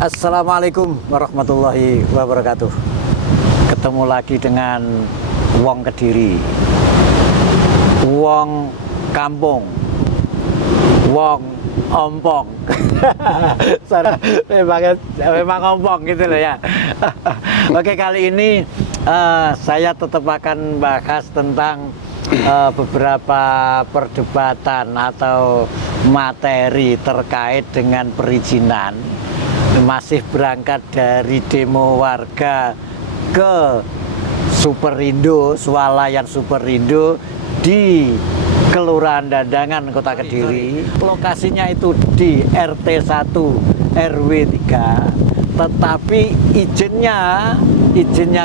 Assalamualaikum warahmatullahi wabarakatuh. Ketemu lagi dengan wong Kediri, wong kampung, wong ompong. memang ompong gitu loh ya. Oke, kali ini saya tetap akan bahas tentang beberapa perdebatan atau materi terkait dengan perizinan. Masih berangkat dari demo warga ke Superindo, swalayan Superindo di Kelurahan Dandangan, Kota Kediri. Lokasinya itu di RT 1 RW 3, tetapi izinnya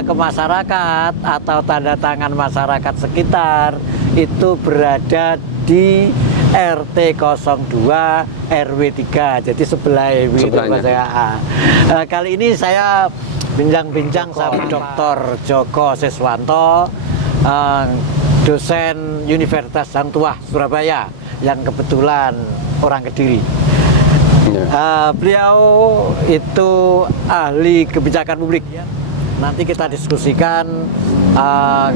ke masyarakat atau tanda tangan masyarakat sekitar itu berada di RT 02 RW 3, jadi sebelah kali ini saya bincang-bincang sama Dr. Joko Siswanto, dosen Universitas Hang Tuah Surabaya, yang kebetulan orang Kediri. Beliau itu ahli kebijakan publik. Nanti kita diskusikan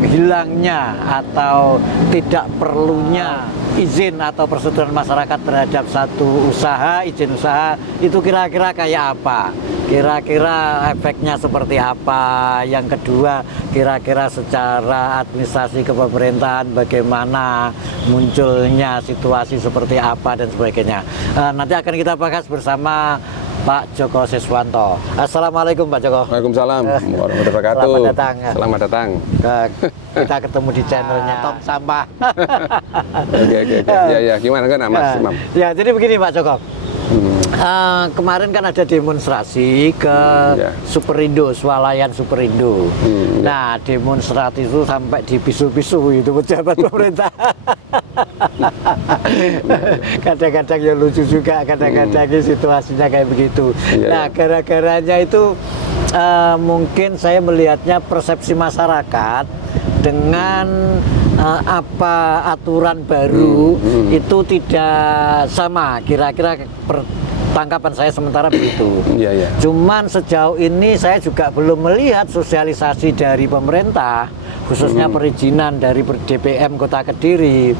hilangnya atau tidak perlunya izin atau persetujuan masyarakat terhadap satu usaha, izin usaha itu kira-kira kayak apa, kira-kira efeknya seperti apa. Yang kedua, kira-kira secara administrasi kepemerintahan bagaimana munculnya situasi seperti apa dan sebagainya. Nanti akan kita bahas bersama Pak Joko Siswanto. Assalamualaikum Pak Joko. Waalaikumsalam warahmatullahi wabarakatuh. Selamat datang. Selamat datang. Kita ketemu di channelnya Tong Sampah. Oke. Ya, gimana kan Mas Imam? Ya, jadi begini Pak Joko. Kemarin kan ada demonstrasi ke Superindo, swalayan Superindo. Nah, demonstrasi itu sampai dipisu-pisu itu pejabat pemerintah. Kadang-kadang ya lucu juga, kadang-kadang situasinya kayak begitu. Nah, gara-garanya itu mungkin saya melihatnya persepsi masyarakat dengan apa aturan baru itu tidak sama, kira-kira tangkapan saya sementara begitu. Cuman sejauh ini saya juga belum melihat sosialisasi dari pemerintah, khususnya perizinan dari DPM Kota Kediri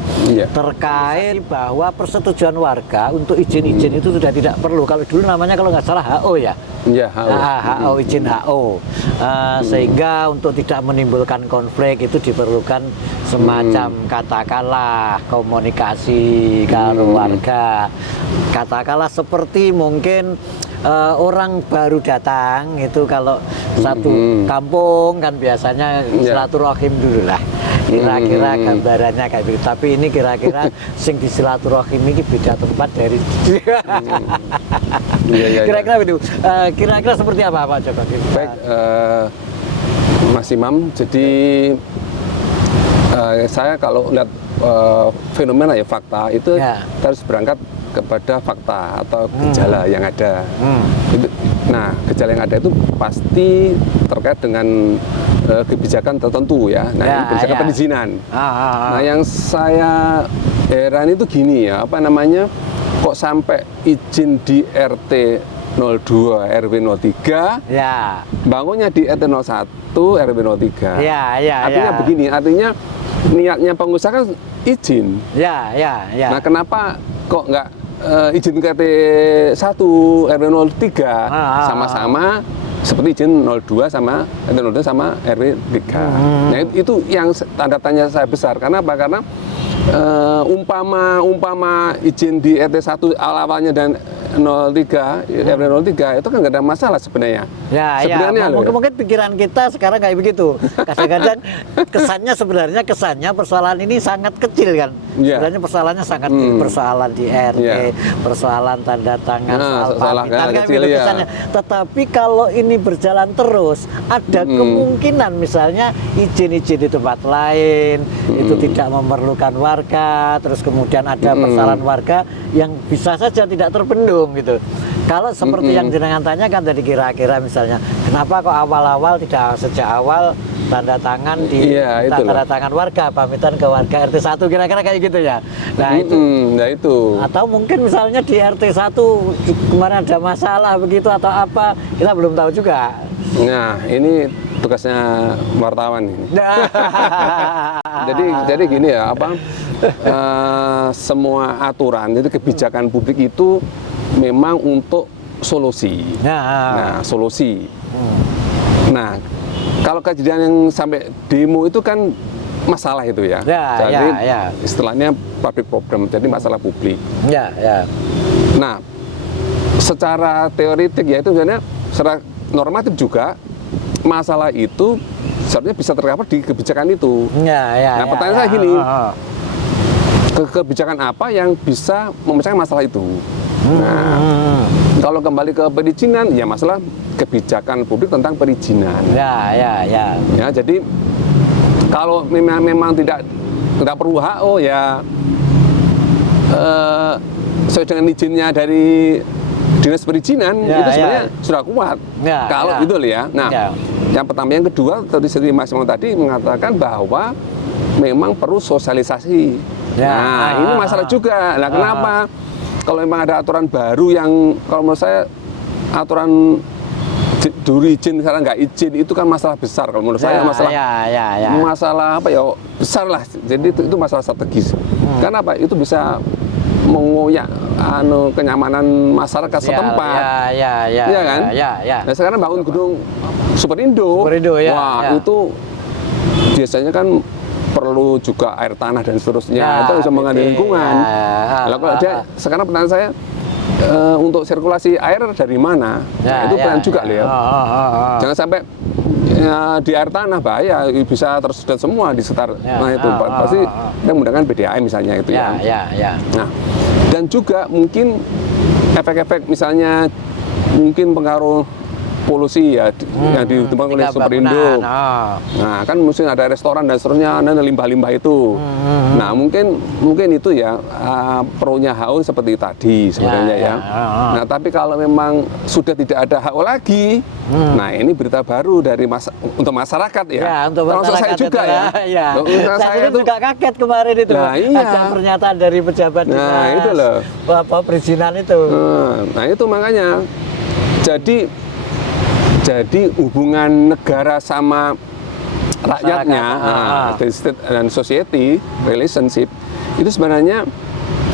terkait bahwa persetujuan warga untuk izin-izin itu sudah tidak perlu. Kalau dulu namanya kalau nggak salah HO ya. HO, izin HO. Sehingga untuk tidak menimbulkan konflik itu diperlukan semacam katakanlah komunikasi karo warga. Katakanlah seperti mungkin orang baru datang itu kalau satu kampung kan biasanya silaturahim dulu lah, kira-kira gambarannya kayak gitu. Tapi ini kira-kira sing di silaturahim ini beda tempat dari kira-kira begitu. Kira-kira seperti apa Pak Joko? Baik, Mas Imam, jadi saya kalau lihat fenomena ya fakta itu harus berangkat kepada fakta atau gejala yang ada. Nah, gejala yang ada itu pasti terkait dengan kebijakan tertentu ya. Nah, ini kebijakan perizinan. Nah, yang saya heran itu gini ya, apa namanya, kok sampai izin di RT 02 RW 03 bangunnya di RT 01 RW 03. Artinya begini, artinya niatnya pengusaha kan izin. Nah, kenapa kok nggak izin ke RT 1 RW 03 sama-sama seperti izin 02 sama RT 02 sama RW 3. Nah, itu yang tanda tanya saya besar. Karena apa? Karena umpama izin di RT 1 awalnya dan 03 RW 03 itu kan nggak ada masalah sebenarnya. Mungkin pikiran kita sekarang kayak begitu. Kadang-kadang kesannya persoalan ini sangat kecil kan. Sebenarnya persoalannya sangat persoalan di RT, persoalan tanda tangan, soal pamitan kayak begitu kesannya. Tetapi kalau ini berjalan terus, ada kemungkinan misalnya izin-izin di tempat lain itu tidak memerlukan warga, terus kemudian ada persoalan warga yang bisa saja tidak terbendung gitu. Kalau seperti yang jenengan tanyakan tadi, kira-kira misalnya kenapa kok awal-awal tidak sejak awal tanda tangan di tanda tangan warga, pamitan ke warga RT 1 kira-kira kayak gitu ya. Nah itu. Atau mungkin misalnya di RT 1 kemarin ada masalah begitu atau apa, kita belum tahu juga. Nah, ini tugasnya wartawan ini. jadi gini ya, semua aturan itu kebijakan publik itu memang untuk solusi. Nah, solusi. Nah, kalau kejadian yang sampai demo itu kan masalah itu ya. Jadi istilahnya public problem, jadi masalah publik. Nah, secara teoritik ya itu sebenarnya secara normatif juga masalah itu sebenarnya bisa tercover di kebijakan itu. Nah, pertanyaan saya gini, kebijakan apa yang bisa memecahkan masalah itu? Nah, kalau kembali ke perizinan, ya masalah kebijakan publik tentang perizinan. Ya, jadi kalau memang tidak perlu HO ya sesuai dengan izinnya dari dinas perizinan itu sebenarnya sudah kuat. Kalau itu ya. Nah, yang pertama, yang kedua tadi seperti Mas Imam tadi mengatakan bahwa memang perlu sosialisasi. Nah, ini masalah juga. Nah, kenapa? Kalau memang ada aturan baru yang kalau menurut saya aturan duri izin misalnya nggak izin itu kan masalah besar kalau menurut saya masalah apa ya besar lah, jadi itu masalah strategis. Kenapa? Itu bisa mengoyak kenyamanan masyarakat setempat. Iya kan? Nah, sekarang bangun gedung Superindo, itu biasanya kan perlu juga air tanah dan seterusnya, itu bisa mengganggu lingkungan. Lalu kalau sekarang pertanyaan saya, untuk sirkulasi air dari mana? Itu pertanyaan juga loh ya. Jangan sampai di air tanah bahaya, bisa tersedot semua di sekitar. Nah itu pasti kita menggunakan PDAM misalnya itu ya. Nah, dan juga mungkin efek-efek misalnya mungkin pengaruh polusi ya yang ditemukan oleh Superindo. Nah, kan mesti ada restoran dan seterusnya, ada limbah-limbah itu. Nah, mungkin itu ya pro-nya HO seperti tadi sebenarnya ya. Nah, tapi kalau memang sudah tidak ada HO lagi, nah ini berita baru dari untuk masyarakat ya. Untuk masyarakat saya juga ya. Saya juga kaget kemarin itu. Ada pernyataan dari pejabat dinas perizinan itu. Nah, itu makanya jadi hubungan negara sama rakyatnya, state dan society relationship itu sebenarnya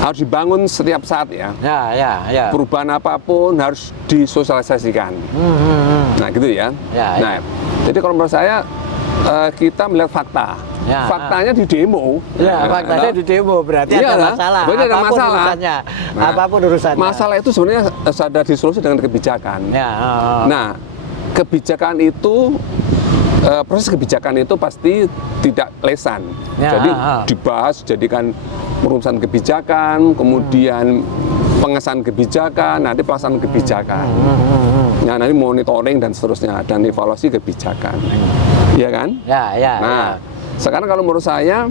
harus dibangun setiap saat ya. Perubahan apapun harus disosialisasikan. Nah gitu ya. Nah, jadi kalau menurut saya kita melihat fakta. Faktanya di demo. Faktanya di demo berarti ada masalah. Berarti ada masalah. Apapun urusannya. Masalah itu sebenarnya ada disolusi dengan kebijakan. Nah, kebijakan itu proses kebijakan itu pasti tidak lesan. Jadi dibahas, jadikan perumusan kebijakan, kemudian pengesahan kebijakan, nanti pelaksanaan kebijakan. Nah, nanti monitoring dan seterusnya dan evaluasi kebijakan. Iya kan? Nah, sekarang kalau menurut saya,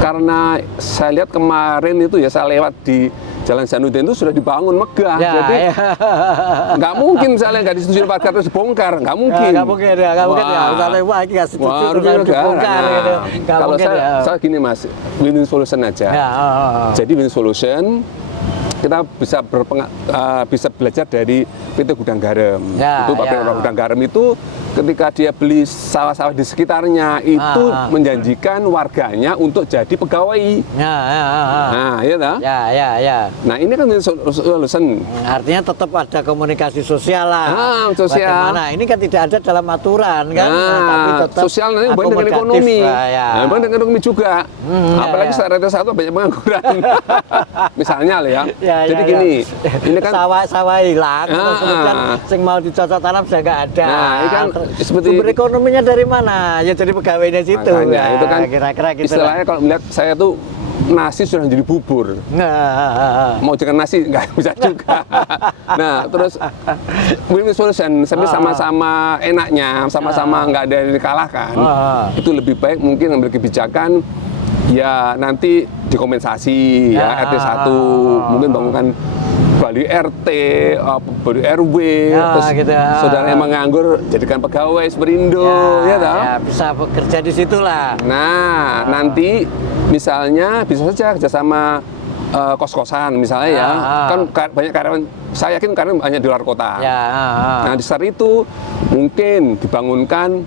karena saya lihat kemarin itu ya saya lewat di Jalan Zainuddin itu sudah dibangun megah, jadi nggak mungkin misalnya nggak disetujui warga terus dibongkar, nggak mungkin. Nggak mungkin ya. Misalnya wah ini nggak setuju terus dibongkar gitu. Kalau saya gini Mas, win-win solution aja. Jadi win solution kita bisa belajar dari PT Gudang Garam. Itu pabrik Gudang Garam itu ketika dia beli sawah-sawah di sekitarnya itu menjanjikan warganya untuk jadi pegawai. Nah, iya toh? Nah, ini kan solution. Artinya tetap ada komunikasi sosial lah. Sosial. Bagaimana? Ini kan tidak ada dalam aturan kan. Tapi tetap sosial nanti hubungan dengan ekonomi. Hubungan dengan ekonomi juga. Apalagi RT 1 banyak pengangguran. Misalnya lah ya. Jadi gini, ini kan sawah hilang, kemudian yang mau dicocok tanam sudah nggak ada. Nah, ini kan seperti sumber ekonominya dari mana? Ya dari pegawainya situ. Itu kan kira-kira gitu. Istilahnya kalau melihat saya tuh nasi sudah jadi bubur. Mau jangan nasi nggak bisa juga. Nah, terus win-win solution, sampai sama-sama enaknya, sama-sama nggak ada yang dikalahkan. Itu lebih baik mungkin ambil kebijakan. Ya nanti dikompensasi ya RT 1 mungkin bangunkan Bali RT, Bali RW, Ya, terus gitu. saudara yang menganggur jadikan pegawai Superindo, ya toh? Ya, bisa bekerja di situlah. Nah, nanti misalnya bisa saja kerjasama kos-kosan misalnya ya, kan banyak karyawan, saya yakin karyawan banyak di luar kota. Ya, Nah, di saat itu mungkin dibangunkan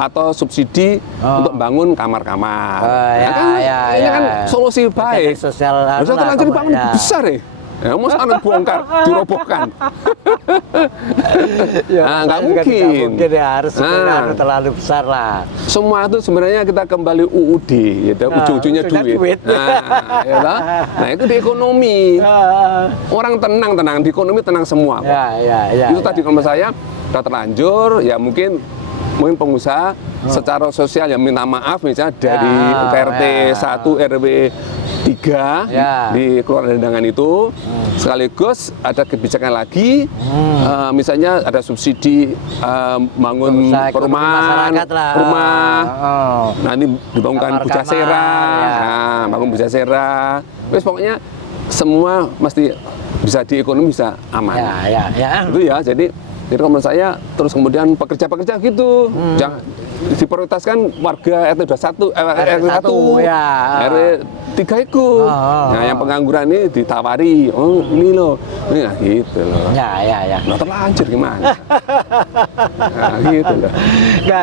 atau subsidi untuk bangun kamar-kamar. Nah, kan ini kan solusi baik. Sosial Harusnya terlanjur dibangun besar ya. Ya, mas anak bongkar, dirobohkan. Nah, nggak mungkin. Ya, harus terlalu besar lah. Semua itu sebenarnya kita kembali UUD, gitu, ujung-ujungnya duit. Nah, itu di ekonomi. Orang tenang, di ekonomi tenang semua. Itu tadi kalau saya udah terlanjur, ya mungkin pengusaha secara sosial yang minta maaf misalnya dari RT 1 RW 3 di keluaran undangan itu, sekaligus ada kebijakan lagi, misalnya ada subsidi bangun perumahan, nanti dibangunkan Bujasera, bangun Bujasera, wes pokoknya semua mesti bisa di ekonomi bisa aman. Itu ya, jadi kalau menurut saya terus kemudian pekerja-pekerja gitu, jangan diprioritaskan warga RT 21, RW 1, RW 3 itu. Nah, yang pengangguran ini ditawari, ini loh, ini nah, gitu loh. Nah, terlanjur gimana? Nah, gitu loh.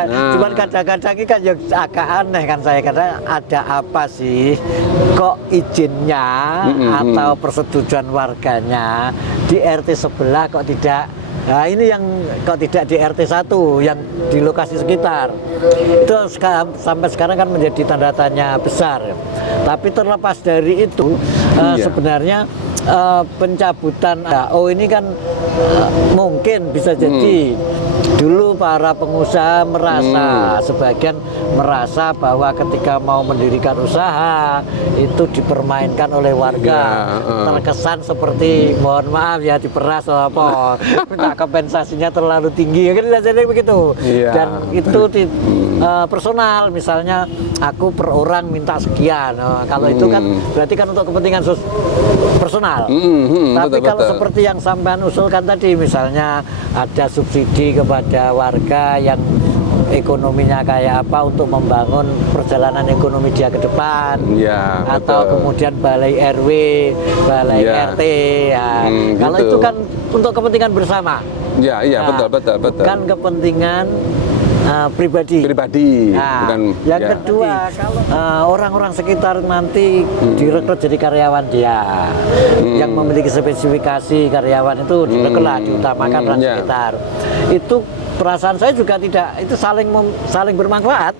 Cuman kadang-kadang ini kan agak aneh kan saya, karena ada apa sih kok izinnya atau persetujuan warganya di RT sebelah kok tidak. Nah, ini yang kok tidak di RT 1 yang di lokasi sekitar. Itu sampai sekarang kan menjadi tanda tanya besar. Tapi terlepas dari itu, sebenarnya pencabutan HO ini kan mungkin bisa jadi dulu para pengusaha merasa, sebagian merasa bahwa ketika mau mendirikan usaha itu dipermainkan oleh warga, terkesan seperti mohon maaf ya diperas atau apa, minta kompensasinya terlalu tinggi, kan jadi begitu. Dan itu personal, misalnya aku per orang minta sekian. Kalau itu kan berarti kan untuk kepentingan personal. Tapi kalau seperti yang sampean usulkan tadi, misalnya ada subsidi kepada warga yang ekonominya kayak apa untuk membangun perjalanan ekonomi dia ke depan, atau kemudian balai RW, balai RT, kalau itu kan untuk kepentingan bersama. Betul. Bukan kepentingan pribadi. Bukan, yang kedua, kalau orang-orang sekitar nanti direkrut jadi karyawan dia, yang memiliki spesifikasi karyawan itu direkrutlah, diutamakan orang sekitar. Itu perasaan saya juga tidak, itu saling bermanfaat.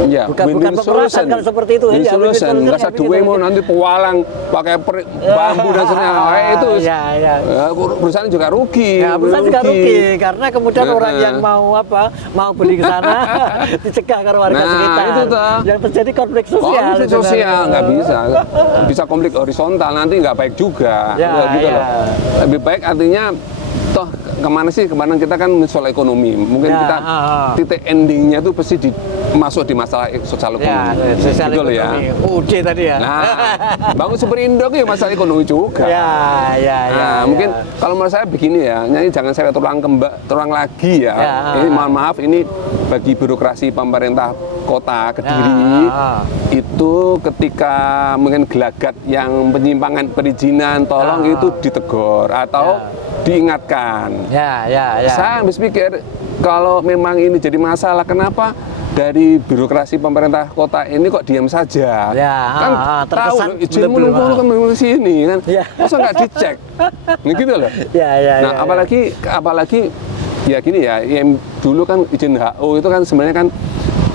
Bukan pemerasan kalau seperti itu. Nggak usah duwe mau nanti pewalang pakai bambu dan sebagainya. Itu perusahaan juga rugi. Perusahaan juga rugi karena kemudian orang yang mau beli ke sana dicegah karena warga sekitar. Itu yang terjadi konflik sosial. Konflik sosial nggak bisa konflik horizontal, nanti nggak baik juga. Gitu loh. Lebih baik artinya toh kemana kita kan soal ekonomi, mungkin kita titik endingnya itu pasti masuk di masalah sosial ekonomi, sosial ekonomi. Ya. UD tadi ya. Nah, bangun Superindo itu masalah ekonomi juga. Mungkin kalau menurut saya begini ya, nyanyi jangan saya terulang lagi ya. Ini mohon maaf, ini bagi birokrasi pemerintah kota Kediri itu ketika mungkin gelagat yang penyimpangan perizinan, tolong itu ditegur atau diingatkan. Saya habis pikir kalau memang ini jadi masalah, kenapa dari birokrasi pemerintah kota ini kok diam saja? Kan tahu izin menunggu kan di sini kan, masa nggak dicek? Nah, gitu loh. Nah, apalagi ya gini ya, yang dulu kan izin HO itu kan sebenarnya kan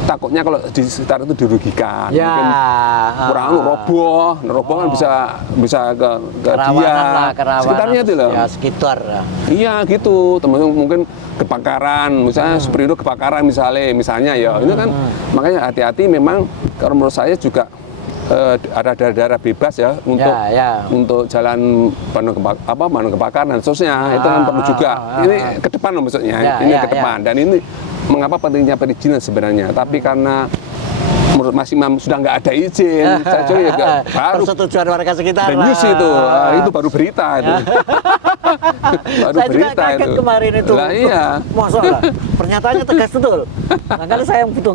takutnya kalau di sekitar itu dirugikan, mungkin kurang roboh kan bisa ke dia, sekitarnya itu loh. Sekitar. Iya gitu, teman-teman mungkin kebakaran, misalnya Superindo kebakaran misalnya ya, itu kan makanya hati-hati memang. Kalau menurut saya juga ada daerah bebas ya untuk jalan Bandung kebakaran dan seterusnya, itu kan perlu juga. Ini ke depan loh maksudnya, ini ke depan dan ini. Mengapa pentingnya perizinan sebenarnya? Tapi karena menurut Mas Imam sudah nggak ada izin, saya coba ya baru persetujuan warga sekitar news itu baru berita itu. Baru saya berita juga kaget itu. kemarin itu. Lah iya. Masa lah, pernyataannya tegas betul. Makanya saya butuh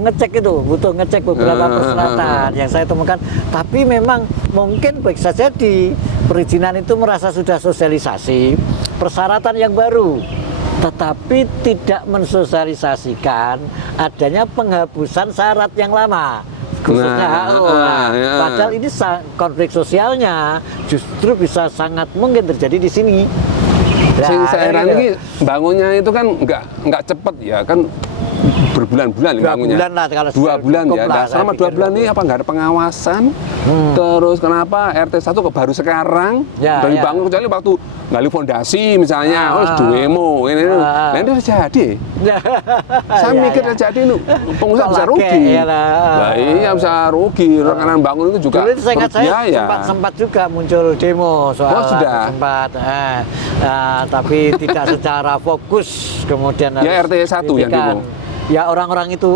ngecek beberapa persyaratan yang saya temukan. Tapi memang mungkin bisa jadi perizinan itu merasa sudah sosialisasi persyaratan yang baru, tetapi tidak mensosialisasikan adanya penghapusan syarat yang lama, khususnya HO. Ya. Padahal ini konflik sosialnya justru bisa sangat mungkin terjadi di sini. Sing saya heran ini bangunnya itu kan nggak cepet ya kan, berbulan-bulan Dua bangunnya. bulan lah kalau 2 bulan cukup ya. lah, Nah, saya selama 2 pikir bulan ini apa nggak ada pengawasan? Terus kenapa RT 1 kok baru sekarang? Ya, Dan ya. dibangun kecuali waktu gali fondasi misalnya, terus demo ini. Nah, ini udah jadi. Saya Ya, mikir ya. udah jadi lu pengusaha Kok bisa laki, rugi. ya lah. Lah iya bisa rugi. Rekanan bangun itu juga Dulu itu saya ingat saya berbiaya. sempat juga muncul demo soal Oh, sudah? sempat, tapi tidak secara fokus kemudian Ya, harus RT 1 yang dihentikan. demo. Ya orang-orang itu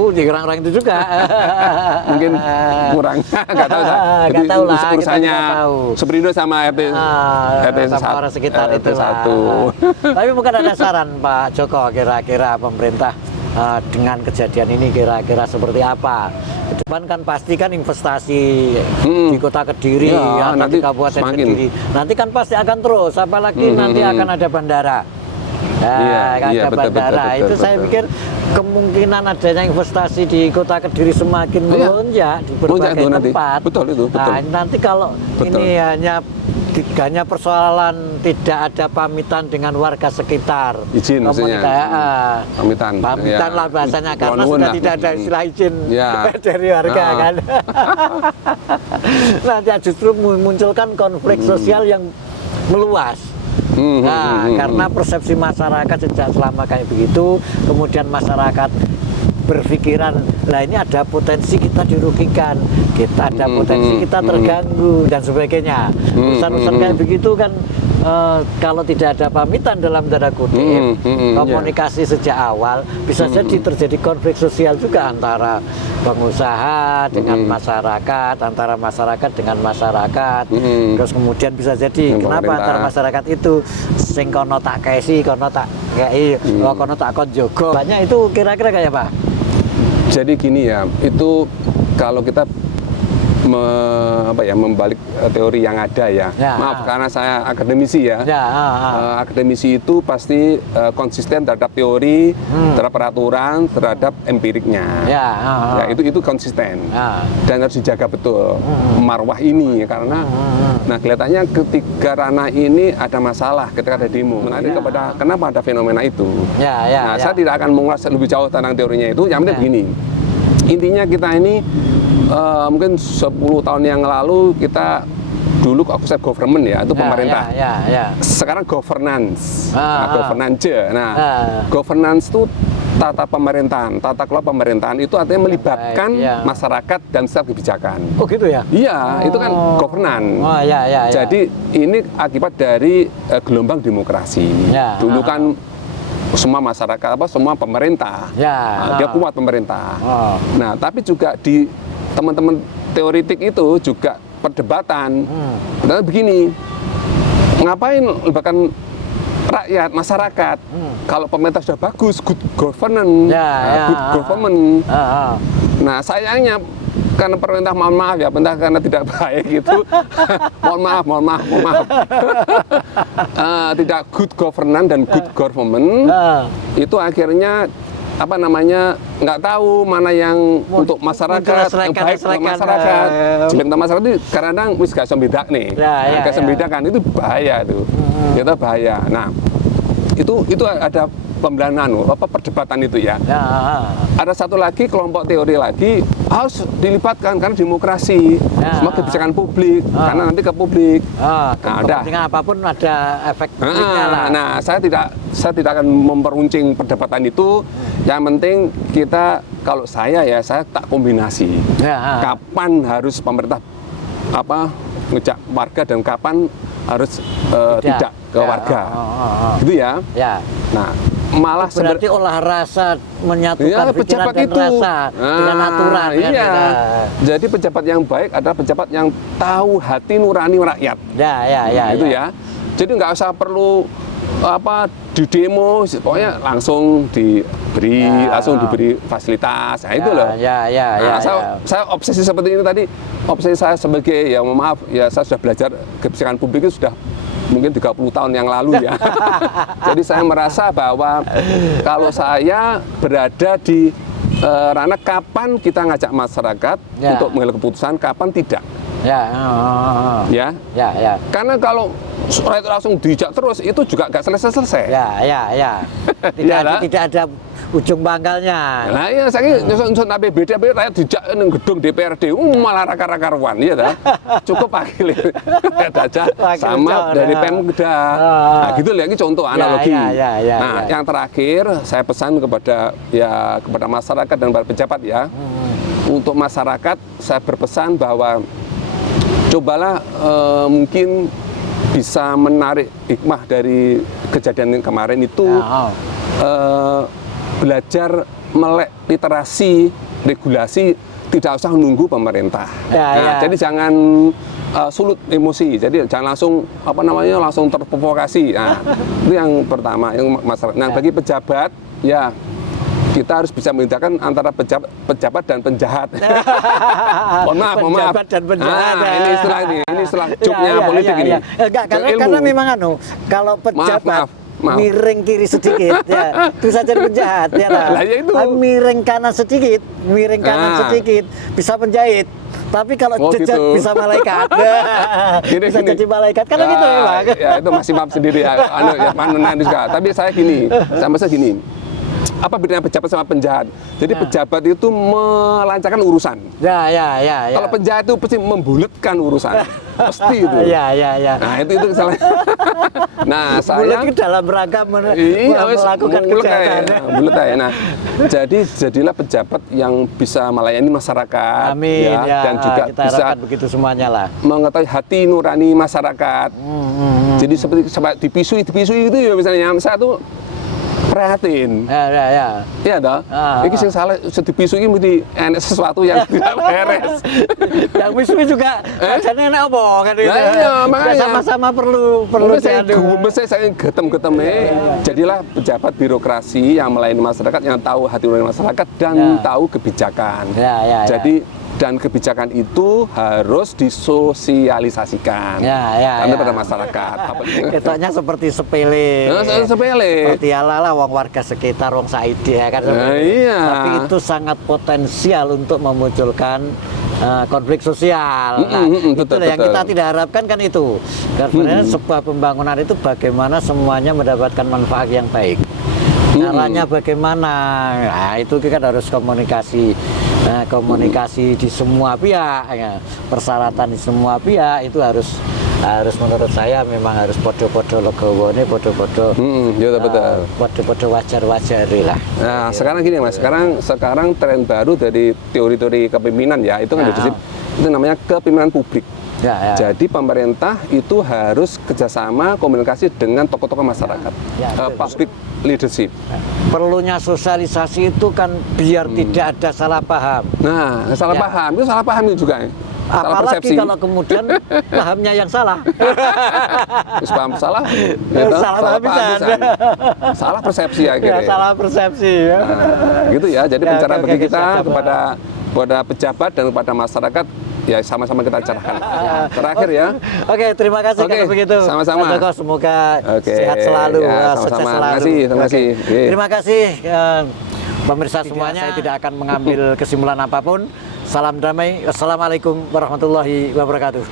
juga. Mungkin kurang nggak tahu saya. Nggak tahu lah, kita urusannya nggak tahu. Superindo sama RT sama orang sekitar RT itu lah. 1. Tapi mungkin ada saran Pak Joko, kira-kira pemerintah dengan kejadian ini kira-kira seperti apa? Ke depan kan pasti kan investasi di kota Kediri Ya, atau nanti di Kabupaten semakin. Kediri. Nanti kan pasti akan terus, apalagi nanti akan ada bandara. Iya, betul, bandara betul, itu betul, saya betul. pikir kemungkinan adanya investasi di kota Kediri semakin Iya. melonjak di Melonjak berbagai tuh nanti. tempat. Betul itu, betul. Nah, nanti kalau Betul. ini hanya persoalan tidak ada pamitan dengan warga sekitar. Izin maksudnya. Pamitan. Pamitan Ya. lah bahasanya karena Nuwun sudah lah. tidak ada istilah izin Ya. dari warga kan. Nanti justru memunculkan konflik sosial yang meluas. Nah, karena persepsi masyarakat sejak selama kayak begitu, kemudian masyarakat berpikiran, lah ini ada potensi kita dirugikan, kita ada potensi kita terganggu dan sebagainya. Urusan-urusan kayak begitu kan kalau tidak ada pamitan dalam tanda kutip, komunikasi sejak awal bisa jadi terjadi konflik sosial juga antara pengusaha dengan masyarakat, antara masyarakat dengan masyarakat. Terus kemudian bisa jadi kenapa pemerintah. antara masyarakat itu sing kono tak kesi, kono tak kei, kono tak kon jogo. Banyak itu kira-kira kayak apa? Jadi gini ya, itu kalau kita membalik teori yang ada ya. Ya. Maaf karena saya akademisi ya. Ya, Akademisi itu pasti konsisten terhadap teori, terhadap peraturan, terhadap empiriknya. ya, Ya, itu konsisten. Ya. Dan harus dijaga betul marwah ini karena nah kelihatannya ketika ranah ini ada masalah ketika ada demo. Mengalir kepada kenapa ada fenomena itu. Ya, ya, Nah, ya. saya tidak akan mengulas lebih jauh tentang teorinya itu. Yang penting begini. Intinya kita ini mungkin 10 tahun yang lalu kita dulu konsep government ya, itu pemerintah. Ya. Sekarang governance. Nah, governance. Nah, Ah. governance itu tata pemerintahan, tata kelola pemerintahan itu artinya melibatkan baik, iya. masyarakat dan setiap kebijakan. Oh gitu ya? Iya, itu kan governance. Oh ya. Jadi ini akibat dari gelombang demokrasi. Ya, Dulu kan semua masyarakat semua pemerintah. Ya. Nah, dia kuat pemerintah. Oh. Nah, tapi juga di teman-teman teoritik itu juga perdebatan. Karena begini, ngapain libatkan rakyat, masyarakat? Kalau pemerintah sudah bagus, good governance, good government. Nah, sayangnya karena pemerintah mohon maaf ya, pemerintah karena tidak baik itu, mohon maaf, tidak good governance dan good government, itu akhirnya nggak tahu mana yang untuk masyarakat, yang baik untuk masyarakat. Untuk masyarakat itu kadang wis gak iso bedak nih, gak iso bedakan itu bahaya itu, itu bahaya. Nah, itu ada pembelahan perdebatan itu ya. Ada satu lagi kelompok teori lagi harus dilibatkan karena demokrasi, semua kebijakan publik, karena nanti ke publik. Kepentingan apapun ada efek publiknya lah. Nah, saya tidak akan memperuncing perdebatan itu. Yang penting kita, kalau saya tak kombinasi. Kapan harus pemerintah ngejak warga dan kapan harus tidak ke warga, gitu ya. Ya. Nah, malah berarti olah rasa menyatukan ya, pikiran pejabat dan itu rasa dengan aturan kan, iya. kita. Jadi pejabat yang baik adalah pejabat yang tahu hati nurani rakyat. Ya, Itu ya. Jadi nggak usah perlu di demo, pokoknya langsung langsung diberi fasilitas. Nah, itu loh. Saya obsesi seperti ini tadi. Obsesi saya sebagai, ya maaf, ya saya sudah belajar kebijakan publik itu sudah mungkin 30 tahun yang lalu ya. Jadi saya merasa bahwa kalau saya berada di ranah kapan kita ngajak masyarakat untuk mengambil keputusan, kapan tidak. Ya. Karena kalau itu langsung dijak terus, itu juga nggak selesai-selesai. Tidak ada ujung pangkalnya. Nah iya, saya nyusun APBD, rakyat dijak nang gedung DPRD, malah rakar-rakaruan, iya dah. Cukup wakil aja sama dari Pemda. Nah gitu loh, ini contoh analogi. Nah yang terakhir saya pesan kepada masyarakat dan para pejabat ya. Untuk masyarakat saya berpesan bahwa cobalah mungkin bisa menarik hikmah dari kejadian yang kemarin itu, belajar melek literasi regulasi, tidak usah menunggu pemerintah. Jadi jangan sulut emosi, jadi jangan langsung langsung terprovokasi. Nah, itu yang pertama, yang masalah. Nah, bagi pejabat ya kita harus bisa membedakan antara pejabat dan penjahat. Mohon maaf. Pejabat dan penjahat. Ini istilah joknya politik ini. Karena memang kalau pejabat miring kiri sedikit, ya bisa jadi penjahat, ya lah. Miring kanan sedikit, sedikit bisa penjahit. Tapi kalau jejak gitu. bisa malaikat, bisa jadi malaikat. Karena gitu memang. Ya itu masih maaf sendiri ya. Tapi saya masa gini. Apa bedanya pejabat sama penjahat? Jadi pejabat itu melancarkan urusan. Kalau penjahat itu pasti membulatkan urusan. Pasti itu. Nah, itu salah. Nah, saya bulat dalam rangka melakukan kejahatan. Nah, jadilah pejabat yang bisa melayani masyarakat. Amin. Dan juga kita bisa begitu semuanya lah. Mengetahui hati nurani masyarakat. Jadi seperti dipisui itu ya misalnya saya tuh prihatin. Iya toh. Iki sing salah dipisu iki mesti enek sesuatu yang tidak beres. Yang misui juga ajane enek apa kan itu. Iya, makanya sama-sama perlu diadu. Mesti saya getem-geteme. Jadilah pejabat birokrasi yang melayani masyarakat, yang tahu hati nurani masyarakat dan tahu kebijakan. Dan kebijakan itu harus disosialisasikan karena pada masyarakat. Ketoknya seperti sepele. Seperti ala wong warga sekitar, wong saidi ya kan. Tapi itu sangat potensial untuk memunculkan konflik sosial. Itu yang kita tidak harapkan kan itu. Karena sebuah pembangunan itu bagaimana semuanya mendapatkan manfaat yang baik. Caranya bagaimana? Nah, itu kan harus komunikasi. Komunikasi di semua pihak, persyaratan di semua pihak itu harus menurut saya memang harus podo-podo legowone, podo-podo wajar-wajar lah. Nah, sekarang gini Mas, sekarang tren baru dari teori-teori kepemimpinan ya, itu kan itu namanya kepemimpinan publik. Jadi pemerintah itu harus kerjasama komunikasi dengan tokoh-tokoh masyarakat, public leadership. Perlunya sosialisasi itu kan biar tidak ada salah paham. Nah, salah paham itu salah paham juga. Apalagi kalau kemudian pahamnya yang salah. Terus paham salah, salah persepsi akhirnya. Salah persepsi. Gitu ya. Jadi pencerahan bagi kita kepada pejabat dan kepada masyarakat, ya sama-sama kita cerahkan. Terakhir ya. Oke, terima kasih kalau begitu. Sama-sama. Semoga sehat selalu, sukses selalu. Terima kasih. Terima kasih pemirsa semuanya. Saya tidak akan mengambil kesimpulan apapun. Salam damai. Wassalamualaikum warahmatullahi wabarakatuh.